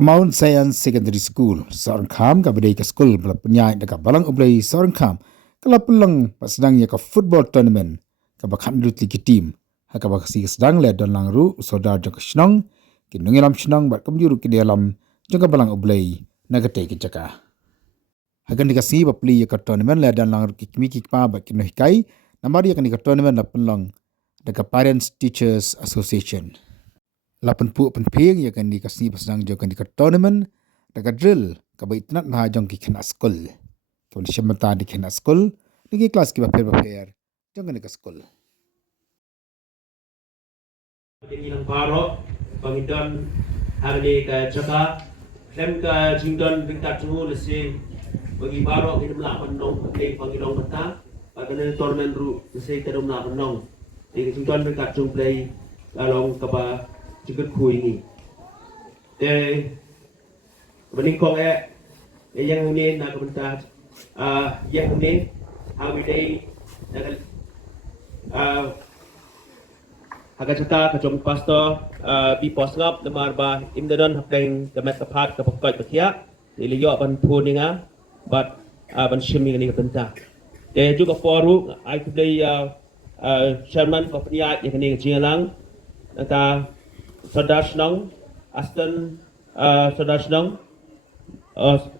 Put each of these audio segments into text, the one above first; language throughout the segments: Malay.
Mount Science Secondary School, Sohryngkham ka bedai ke school bala penyai dekat balang ublai Sohryngkham. Kala pulang pas sedangnya ke football tournament ka bakhan dut ligi team. Haka bakasi sedang le dan langru sodar jok snong ki nungilam snong bat kamjuru ki dalam jong balang ublai nagate ki jaka. Hagan dikasi ba pli ka tournament le dan langru ki kimi ki pa ba ki nohikai namari akan ka tournament na pulang dekat Parents Teachers Association. Lapan pu penping ya kan dikasih pasang jo kan di tournament dekat drill ka bai tenat na jong ki kena school. Tuan syamata di kena school di kelas ki paper jong kan di school. Ini lang paro pangitan hari ka jaka lem ka jingdon dekat tu lesi bagi paro kita melakukan dong ke pangidong peta pada tournament ru lesi kita melakukan dong di jingdon dekat tu play along kapa juga kui ni. Benikong yang ini nak bentar yang ini kami day agak cakap kacung pastor bi posngap lemar ba imdadan hapdeng kemet kepat kepokoi pekia diliyo ban puninga but ban shimi ni bentar. Juga foru I today chairman of niat yang ini jialang nata Saudara senang, Aston saudara senang,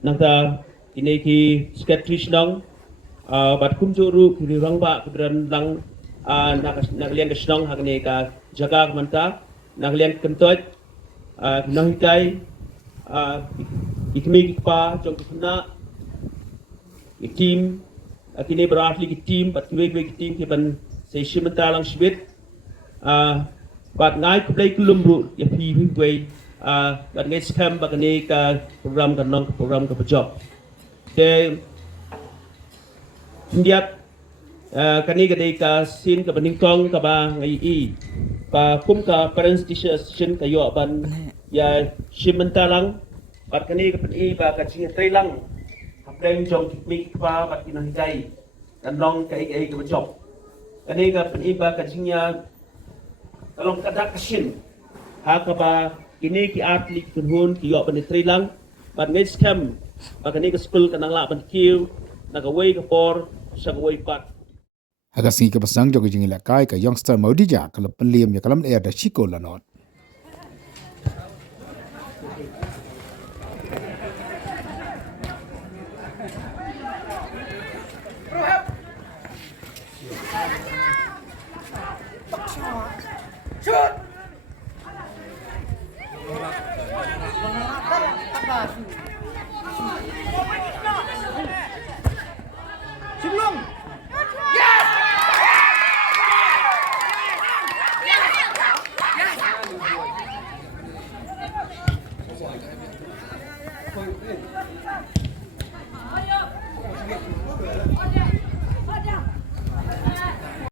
nangta ini ki sekretari senang, bat kunjuru kiri rangba keberan lang nakalian ke senang hak ni ka jaga kemanta, nakalian kentut, nahikai, ikmi kipa jom kena, tim, kini berarti ki tim, bat kiri tim kiban sesi mentalang sibit. But ngai kuplay kulumru ya pi hui but ngai scam bag ni ka program ka nong program ka job te ndiat kani ka dei ka sin ka baning tong ka ba ngai I pa kum ka parents teachers sin ka yo ban ya shimentalang but kani ka pi ba ka ching tailang hapdeng jong mi pa bat kinang dai kan nong ka ai ka job kani ka pi ba ka chingya kalau kata kesin, hakaba ini ki atlet kunhun ki yok penetri lang, but next time, maka ni ke school kanang la penkiu, nakaway kapor, sakaway pat. Agasi ke pasang jo ke jingila kai ka youngster maudija kalau penliam ya kalam air da chiko lanot. Shoot! Sebelum. Yes! Yes!